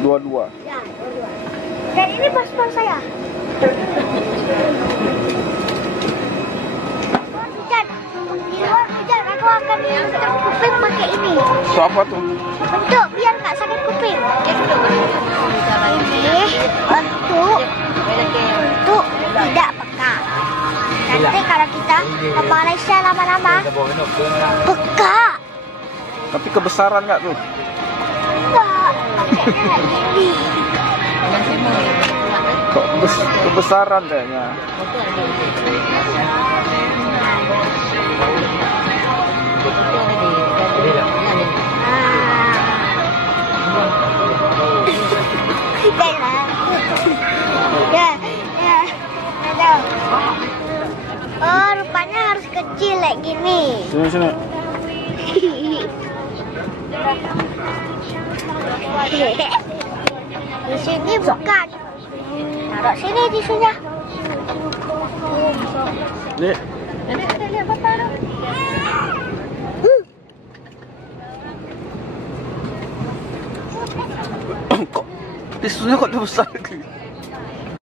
Dua-dua. Ya, dua-dua. Dan ini paspor saya. Hujan, aku akan tutup kuping pakai ini. So, apa tuh? Untuk biar nggak sakit kuping. Ini untuk tidak pekak. Nanti kalau kita ke Malaysia lama-lama pekak. Tapi kebesaran nggak tuh? Enggak, pakainya ini. Kok kebesaran kayaknya? Oh, rupanya harus kecil kayak gini. Sini. Di sini bukan. Taruh sini tisunya. Nih. Ada lihat apa? Kok tisunya kok besar?